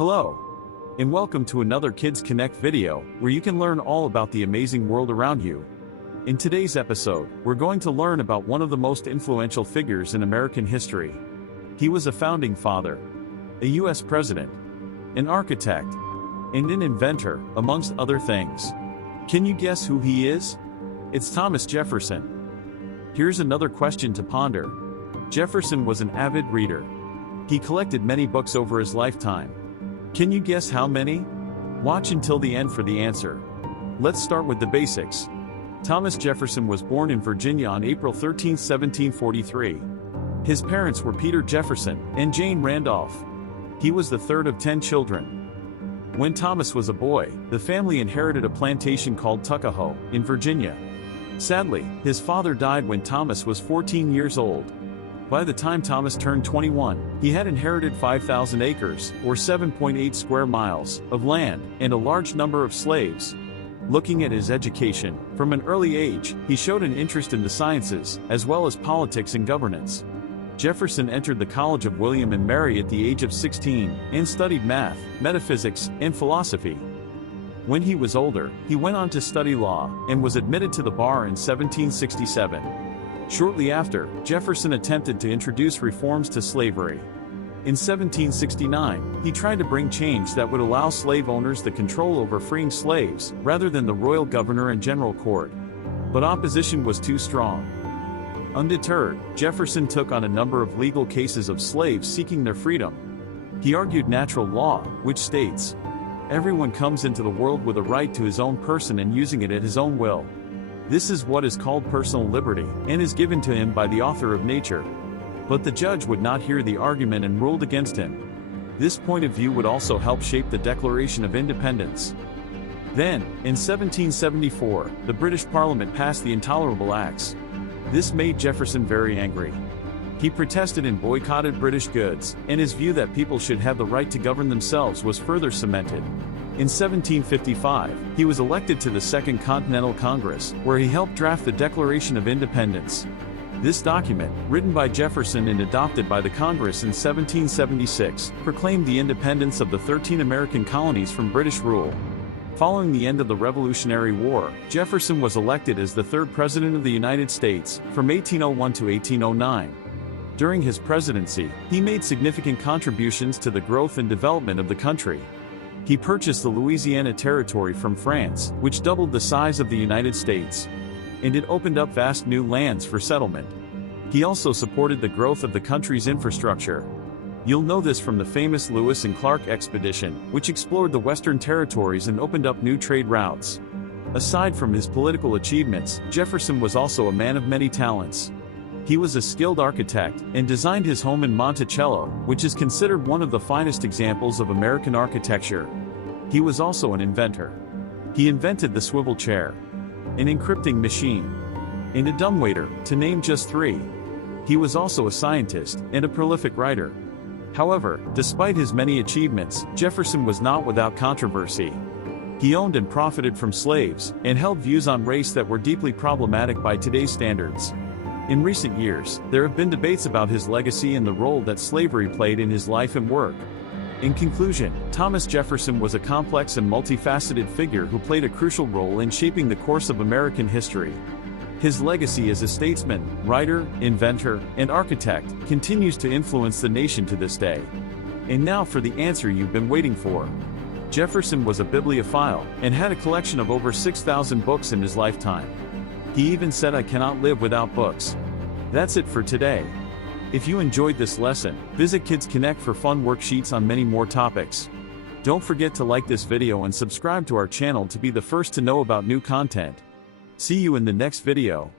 Hello, and welcome to another KidsKonnect video, where you can learn all about the amazing world around you. In today's episode, we're going to learn about one of the most influential figures in American history. He was a founding father, a U.S. president, an architect, and an inventor, amongst other things. Can you guess who he is? It's Thomas Jefferson. Here's another question to ponder. Jefferson was an avid reader. He collected many books over his lifetime. Can you guess how many? Watch until the end for the answer. Let's start with the basics. Thomas Jefferson was born in Virginia on April 13, 1743. His parents were Peter Jefferson and Jane Randolph. He was the third of 10 children. When Thomas was a boy, the family inherited a plantation called Tuckahoe, in Virginia. Sadly, his father died when Thomas was 14 years old. By the time Thomas turned 21, he had inherited 5,000 acres, or 7.8 square miles, of land, and a large number of slaves. Looking at his education, from an early age, he showed an interest in the sciences, as well as politics and governance. Jefferson entered the College of William and Mary at the age of 16, and studied math, metaphysics, and philosophy. When he was older, he went on to study law, and was admitted to the bar in 1767. Shortly after, Jefferson attempted to introduce reforms to slavery. In 1769, he tried to bring change that would allow slave owners the control over freeing slaves, rather than the royal governor and general court. But opposition was too strong. Undeterred, Jefferson took on a number of legal cases of slaves seeking their freedom. He argued natural law, which states, "Everyone comes into the world with a right to his own person and using it at his own will. This is what is called personal liberty, and is given to him by the author of nature." But the judge would not hear the argument and ruled against him. This point of view would also help shape the Declaration of Independence. Then, in 1774, the British Parliament passed the Intolerable Acts. This made Jefferson very angry. He protested and boycotted British goods, and his view that people should have the right to govern themselves was further cemented. In 1755, he was elected to the Second Continental Congress, where he helped draft the Declaration of Independence. This document, written by Jefferson and adopted by the Congress in 1776, proclaimed the independence of the 13 American colonies from British rule. Following the end of the Revolutionary War, Jefferson was elected as the third President of the United States, from 1801 to 1809. During his presidency, he made significant contributions to the growth and development of the country. He purchased the Louisiana territory from France, which doubled the size of the United States. And it opened up vast new lands for settlement. He also supported the growth of the country's infrastructure. You'll know this from the famous Lewis and Clark expedition, which explored the Western territories and opened up new trade routes. Aside from his political achievements, Jefferson was also a man of many talents. He was a skilled architect, and designed his home in Monticello, which is considered one of the finest examples of American architecture. He was also an inventor. He invented the swivel chair, an encrypting machine, and a dumbwaiter, to name just three. He was also a scientist, and a prolific writer. However, despite his many achievements, Jefferson was not without controversy. He owned and profited from slaves, and held views on race that were deeply problematic by today's standards. In recent years, there have been debates about his legacy and the role that slavery played in his life and work. In conclusion, Thomas Jefferson was a complex and multifaceted figure who played a crucial role in shaping the course of American history. His legacy as a statesman, writer, inventor, and architect continues to influence the nation to this day. And now for the answer you've been waiting for. Jefferson was a bibliophile, and had a collection of over 6,000 books in his lifetime. He even said, "I cannot live without books." That's it for today. If you enjoyed this lesson, visit KidsKonnect for fun worksheets on many more topics. Don't forget to like this video and subscribe to our channel to be the first to know about new content. See you in the next video.